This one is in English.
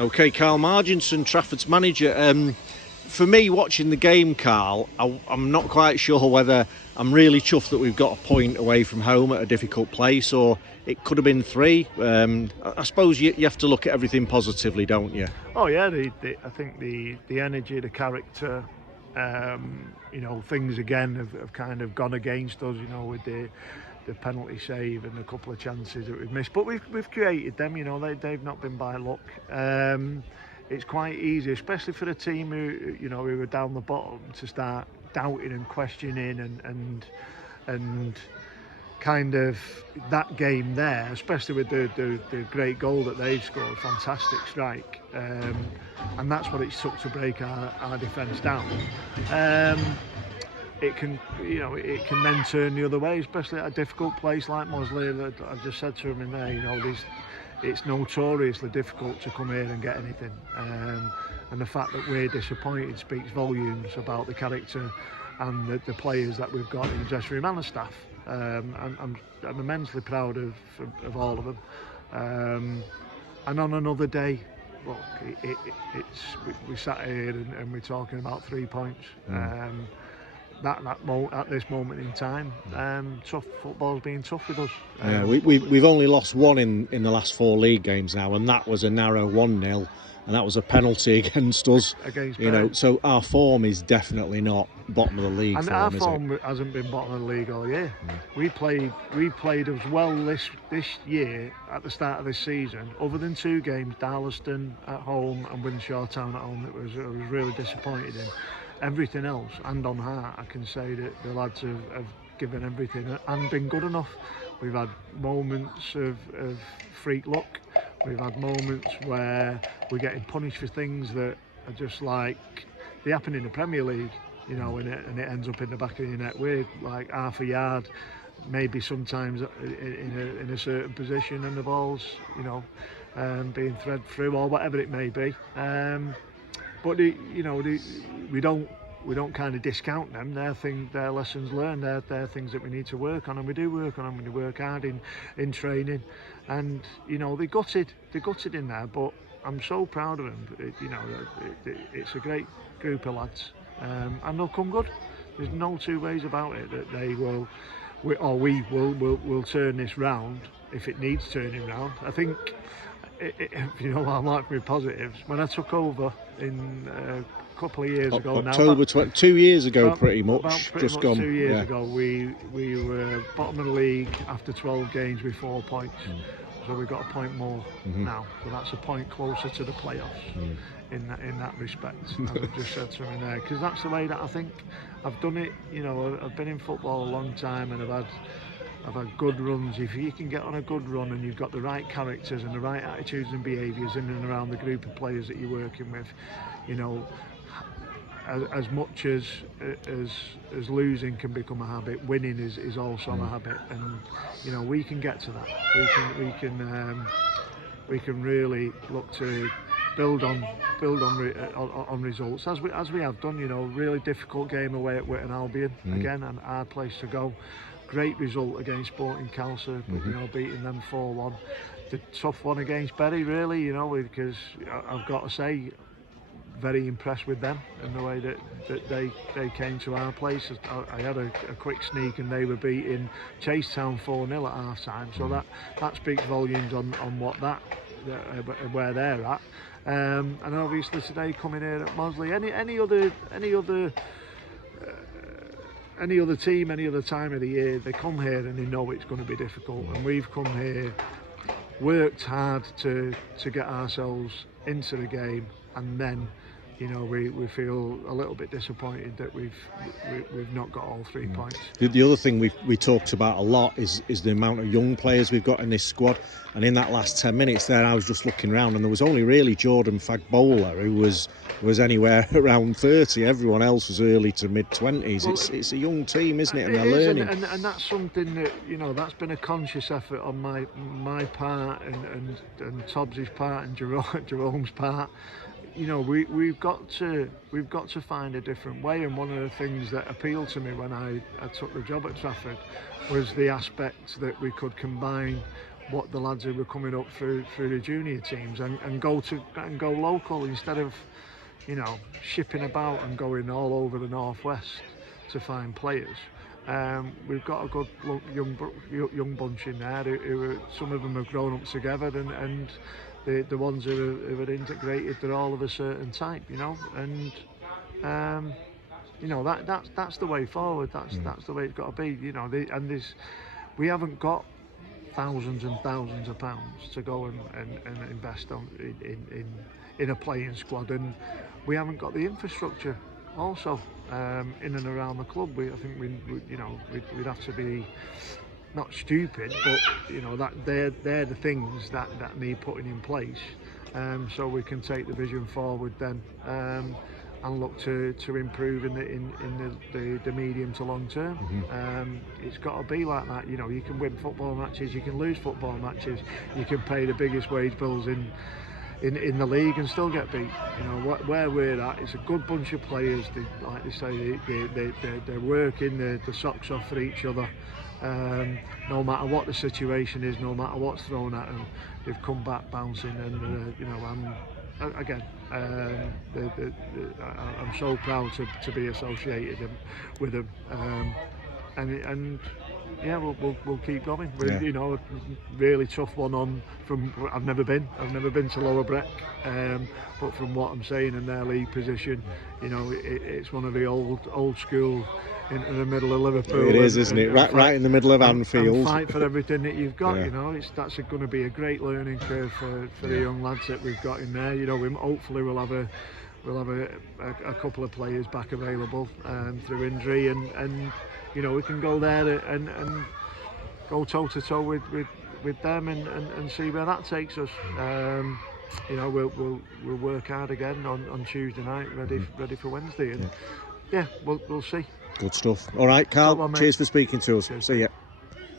Okay, Carl Marginson, Trafford's manager. For me, watching the game, Carl, I'm not quite sure whether I'm really chuffed that we've got a point away from home at a difficult place, or it could have been 3. I suppose you have to look at everything positively, don't you? Oh yeah, I think the energy, the character, things again have kind of gone against us, with the penalty save and a couple of chances that we've missed, but we've created them. They've not been by luck. It's quite easy, especially for a team who were down the bottom, to start doubting and questioning and kind of that game there, especially with the great goal that they've scored, fantastic strike, and that's what it took to break our defence down. It can then turn the other way, especially at a difficult place like Mossley. I just said to him in there, it's notoriously difficult to come here and get anything, and the fact that we're disappointed speaks volumes about the character and the players that we've got in the dressing room and the staff. I'm immensely proud of all of them. And on another day, look, we sat here and we're talking about 3 points. At this moment in time, tough football's being tough with us. Yeah, we've only lost 1 in the last 4 league games now, and that was a narrow 1-0, and that was a penalty against us. So our form is definitely not bottom of the league. And our form hasn't been bottom of the league all year. We played as well this year at the start of this season, other than 2 games, Darlaston at home and Winshaw Town at home, that I was really disappointed in. Everything else, and on heart, I can say that the lads have given everything and been good enough. We've had moments of freak luck. We've had moments where we're getting punished for things that are just like they happen in the Premier League, and it ends up in the back of your net. We're like half a yard, maybe sometimes in a certain position, and the ball's being thread through or whatever it may be. But we don't kind of discount them. They're lessons learned. They're things that we need to work on, and we do work on them. We work hard in training, and they gutted in there. But I'm so proud of them. It's a great group of lads, and they'll come good. There's no 2 ways about it that they will, we will turn this round if it needs turning round. I think. I'm like to be positives. When I took over in a couple of years ago October 2 years ago, pretty much. Just gone 2 years ago, we were bottom of the league after 12 games with 4 points. So we've got a point more now. So that's a point closer to the playoffs in that respect. And I've just said to him in there, because that's the way that I think I've done it. I've been in football a long time, and I've had good runs. If you can get on a good run and you've got the right characters and the right attitudes and behaviours in and around the group of players that you're working with, as much as losing can become a habit, winning is also a habit, and we can get to that. We can really look to build on results as we have done. Really difficult game away at Witton Albion, again, an hard place to go. Great result against Sporting Calcer, beating them 4-1. The tough one against Bury, really, because I've got to say, very impressed with them and the way that they came to our place. I had a quick sneak, and they were beating Chasetown 4-0 at half time, so that speaks volumes on where they're at. And obviously today coming here at Mossley, any other team, any other time of the year, they come here and they know it's going to be difficult. And we've come here, worked hard to get ourselves into the game, and then we feel a little bit disappointed that we've not got all 3 points. The other thing we talked about a lot is the amount of young players we've got in this squad. And in that last 10 minutes there, I was just looking around, and there was only really Jordan Fagbola who was anywhere around 30. Everyone else was early to mid-20s. Well, it's a young team, isn't it? And they're learning. And that's something that that's been a conscious effort on my part and Tobbs' part and Jerome's part. We've got to find a different way, and one of the things that appealed to me when I took the job at Trafford was the aspect that we could combine what the lads who were coming up through the junior teams and go local instead of, you know, shipping about and going all over the northwest to find players. We've got a good young bunch in there who some of them have grown up together, and the ones who are integrated, they're all of a certain type, you know, and you know, that's the way forward. That's the way it's got to be, you know. We haven't got thousands and thousands of pounds to go and invest in a playing squad, and we haven't got the infrastructure also in and around the club. I think we'd have to be not stupid, but you know, that they're the things that need putting in place, so we can take the vision forward then, and look to improve in the medium to long term. It's got to be like that. You know, you can win football matches, you can lose football matches, you can pay the biggest wage bills in the league and still get beat. You know, where we're at, it's a good bunch of players. Like they say, they're working the socks off for each other. No matter what the situation is, no matter what's thrown at them, they've come back bouncing. And you know, I'm so proud to be associated with them. And yeah, we'll keep going. You know, really tough one on from. I've never been to Lower Breck, but from what I'm saying in their league position, you know, it's one of the old school into the middle of Liverpool. It is, isn't it? Right in the middle of Anfield. And fight for everything that you've got. You know, that's going to be a great learning curve for the young lads that we've got in there. You know, hopefully we'll have a couple of players back available through injury, and you know, we can go there and go toe to toe with them and see where that takes us. You know, we'll work hard again on Tuesday night, ready for Wednesday, and yeah, we'll see. Good stuff. All right, Carl. Cheers for speaking to us. Cheers. See ya.